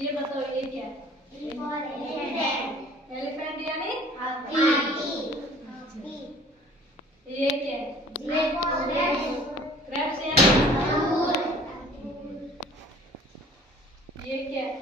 ये बताओ ये क्या है? एलिफेंट यानी हाथी। ये क्या है? ग्रेप्स यानी अंगूर। ये क्या है?